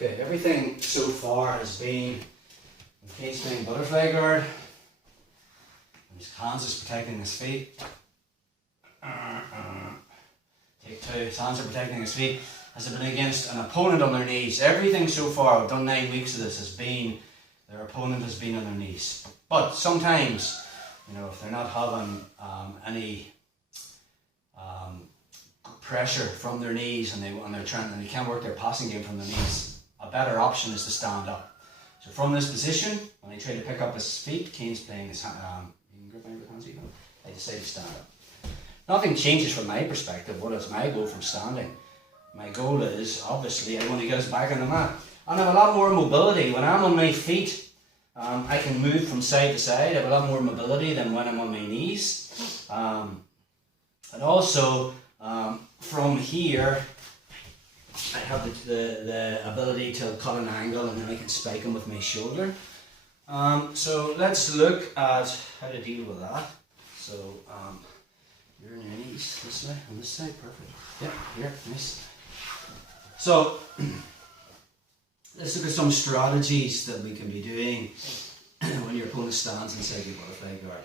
Okay, everything so far has been Kate's playing butterfly guard. His hands is protecting his feet. Take two. His hands are protecting his feet. Has it been against an opponent on their knees? Everything so far, I've done 9 weeks of this, has been their opponent has been on their knees. But sometimes, if they're not having any pressure from their knees and they can't work their passing game from their knees, a better option is to stand up. So from this position, when I try to pick up his feet, Kane's playing his hand. You can grip my hands even. I decide to stand up. Nothing changes from my perspective. What is my goal from standing? My goal is, obviously, I want to get us back on the mat. And I have a lot more mobility. When I'm on my feet, I can move from side to side. I have a lot more mobility than when I'm on my knees. And also, from here, I have the ability to cut an angle and then I can spike him with my shoulder. So let's look at how to deal with that. So you're on your knees this way, on this side, perfect. Yep, here, nice. So let's look at some strategies that we can be doing when your opponent stands inside your butterfly guard.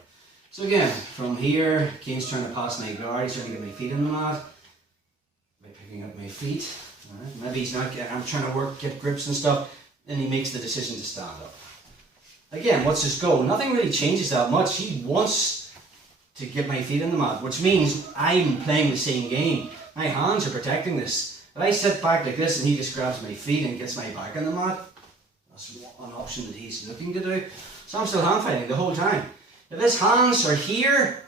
So again, from here, Kane's trying to pass my guard, he's trying to get my feet in the mat by picking up my feet. Right. Maybe he's not getting, I'm trying to get grips and stuff, then he makes the decision to stand up. Again, what's his goal? Nothing really changes that much. He wants to get my feet in the mat, which means I'm playing the same game. My hands are protecting this. If I sit back like this and he just grabs my feet and gets my back in the mat, that's an option that he's looking to do. So I'm still hand fighting the whole time. If his hands are here,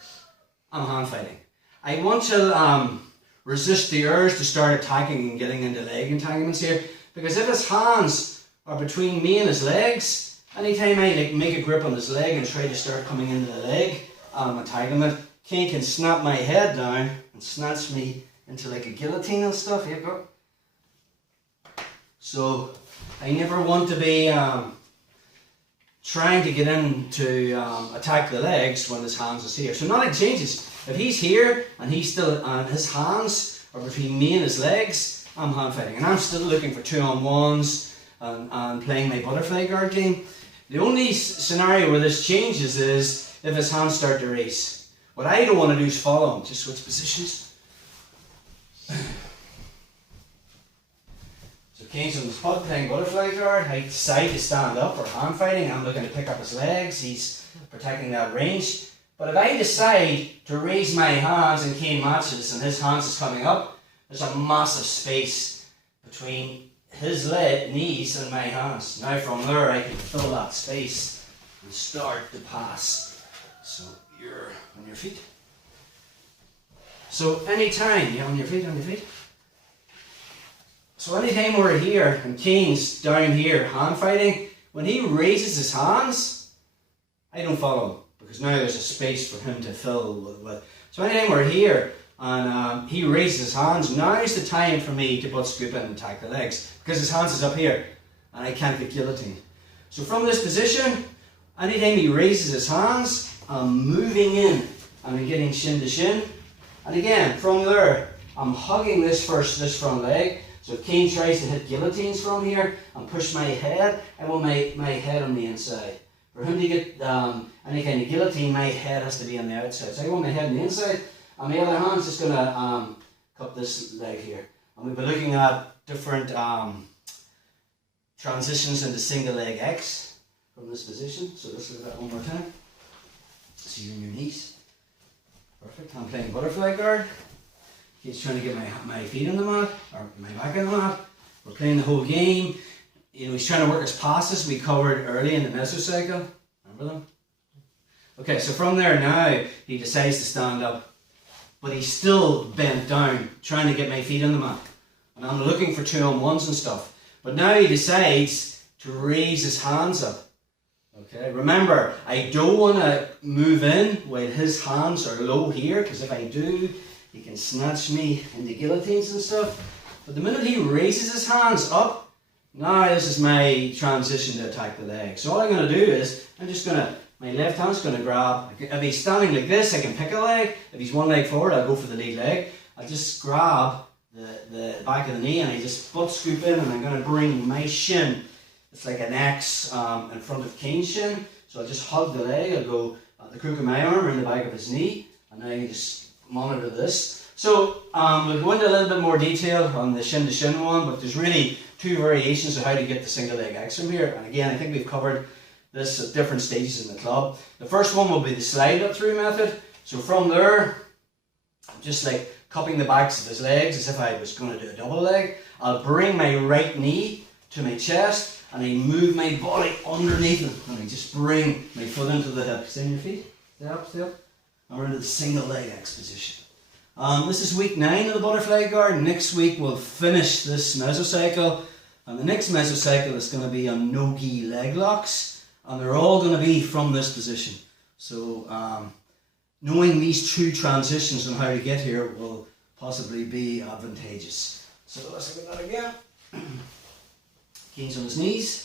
I'm hand fighting. I want to resist the urge to start attacking and getting into leg entanglements here, because if his hands are between me and his legs, anytime I make a grip on his leg and try to start coming into the leg entanglement, Kane can snap my head down and snatch me into like a guillotine and stuff. Here you go. So I never want to be trying to get in to attack the legs when his hands is here. So nothing changes. If he's here and he's still his hands are between me and his legs, I'm hand fighting, and I'm still looking for 2-on-1s and playing my butterfly guard game. The only scenario where this changes is if his hands start to race. What I don't want to do is follow him. Just switch positions. So Kane's on the spot playing butterfly guard. I decide to stand up or hand fighting. I'm looking to pick up his legs. He's protecting that range. But if I decide to raise my hands and Kane matches and his hands is coming up, there's a massive space between his knees and my hands. Now from there I can fill that space and start to pass. So you're on your feet. So anytime you're on your feet. So anytime we're here and Kane's down here hand fighting, when he raises his hands, I don't follow him, because now there's a space for him to fill with. So anytime we're here and he raises his hands, now is the time for me to butt scoop in and attack the legs, because his hands is up here and I can't get guillotined. So from this position, anytime he raises his hands, I'm moving in and I'm getting shin to shin. And again, from there, I'm hugging this front leg. So if Kane tries to hit guillotines from here and push my head, I want my head on the inside. For him to get any kind of guillotine, my head has to be on the outside. So I want my head on the inside, and my other hand's just going to cup this leg here. And we'll be looking at different transitions into single leg X from this position. So let's look at that one more time. So you're on your knees. Perfect. I'm playing butterfly guard. He's trying to get my feet on the mat, or my back on the mat. We're playing the whole game. He's trying to work his passes we covered early in the mesocycle. Remember them? Okay, so from there now, he decides to stand up. But he's still bent down, trying to get my feet on the mat. And I'm looking for 2-on-1s and stuff. But now he decides to raise his hands up. Okay, remember, I don't want to move in while his hands are low here, because if I do, he can snatch me into guillotines and stuff. But the minute he raises his hands up, now this is my transition to attack the leg. So all I'm going to do is, my left hand's going to grab, if he's standing like this, I can pick a leg. If he's one leg forward, I'll go for the lead leg. I'll just grab the back of the knee, and I just butt scoop in, and I'm going to bring my shin, it's like an X in front of Kane's shin. So I'll just hug the leg, I'll go the crook of my arm around the back of his knee, and then I can just monitor this. So we'll go into a little bit more detail on the shin to shin one, but there's really two variations of how to get the single leg X from here. And again, I think we've covered this at different stages in the club. The first one will be the slide up through method. So from there, I'm just like cupping the backs of his legs as if I was going to do a double leg. I'll bring my right knee to my chest, and I move my body underneath him, and I just bring my foot into the hip. Stay on your feet. Stay up, stay up. And we're into the single leg X position. This is week 9 of the butterfly guard. Next week we'll finish this mesocycle, and the next mesocycle is going to be on no-gi leg locks, and they're all going to be from this position. So knowing these two transitions and how to get here will possibly be advantageous. So let's look at that again. Kane's on his knees.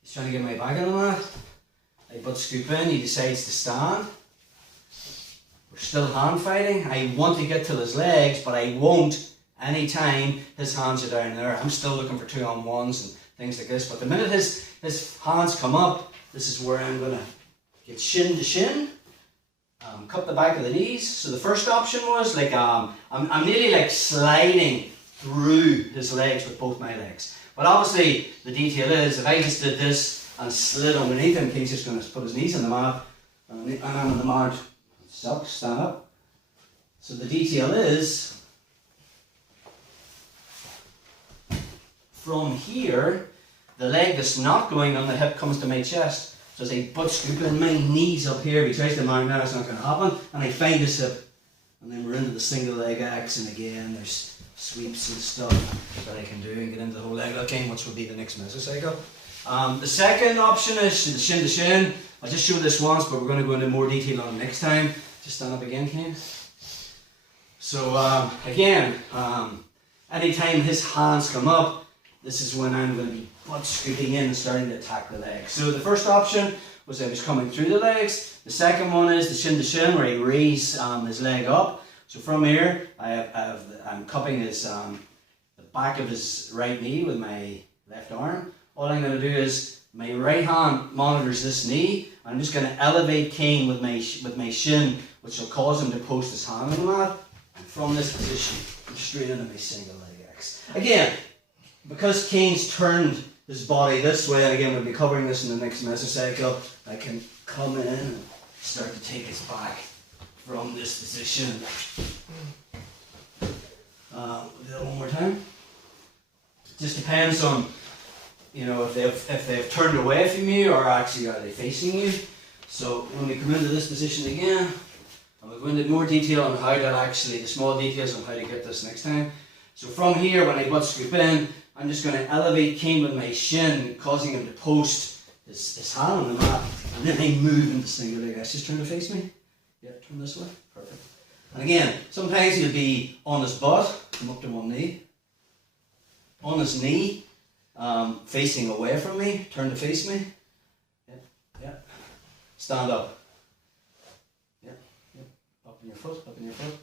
He's trying to get my back on the mat. I butt scoop in, he decides to stand. We're still hand fighting. I want to get to his legs, but I won't anytime his hands are down there. I'm still looking for 2-on-1s and things like this. But the minute his hands come up, this is where I'm going to get shin to shin. Cup the back of the knees. So the first option was like, I'm nearly like sliding through his legs with both my legs. But obviously the detail is, if I just did this and slid underneath him, he's just going to put his knees on the mat, and I'm on the mat, stand up. So the detail is, from here, the leg that's not going on the hip comes to my chest. So as I butt scoop in, my knees up here, if he tries to mount now, it's not going to happen, and I find his hip. And then we're into the single leg X, and again, there's sweeps and stuff that I can do and get into the whole leg locking, which will be the next mesocycle. The second option is the shin to shin. I'll just show this once, but we're going to go into more detail on it next time. Just stand up again, Kane. So again, anytime his hands come up, this is when I'm going to be butt scooping in and starting to attack the legs. So the first option was I was coming through the legs. The second one is the shin to shin, where I raise his leg up. So from here, I'm cupping his the back of his right knee with my left arm. All I'm going to do is my right hand monitors this knee. I'm just going to elevate Kane with my shin, which will cause him to post his hand on the mat. And from this position, I'm straight into my single leg X. Again, because Kane's turned his body this way, and again we'll be covering this in the next mesocycle, I can come in and start to take his back from this position. We'll do that one more time. Just depends on, you know, if they've turned away from you, or actually are they facing you. So when we come into this position again, and we'll go into more detail on how that actually, the small details on how to get this next time. So from here, when I butt scoop in, I'm just going to elevate Kane with my shin, causing him to post his hand on the mat, and then I move into single leg X. Just turn to face me. Yeah, turn this way. Perfect. And again, sometimes he'll be on his butt, come up to one knee, on his knee, facing away from me, turn to face me. Yeah, yeah. Stand up. Yeah, yeah. Up in your foot, up in your foot.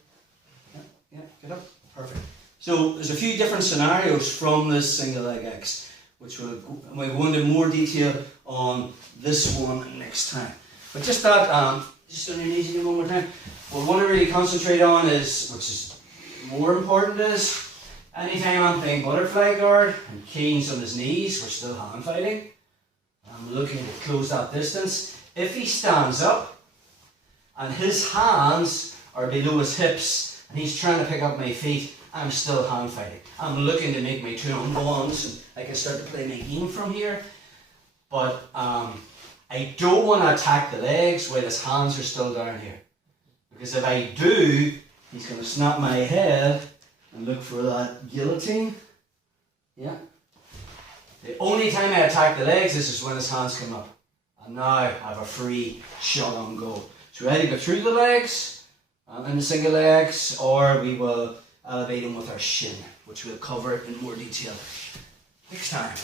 Yeah, yeah, get up. Perfect. So there's a few different scenarios from this single leg X, which we'll go into more detail on this one next time. But just that, just on your knees again one more time. What we want to really concentrate on is, which is more important, is anytime I'm playing butterfly guard and Kane's on his knees, we're still hand fighting. I'm looking to close that distance. If he stands up and his hands are below his hips and he's trying to pick up my feet, I'm still hand fighting. I'm looking to make my 2-on-1s, and I can start to play my game from here. But I don't want to attack the legs while his hands are still down here. Because if I do, he's going to snap my head and look for that guillotine. Yeah. The only time I attack the legs is when his hands come up. And now I have a free shot on goal. So we either go through the legs in the single legs, or we will elevate him with our shin, which we'll cover in more detail next time.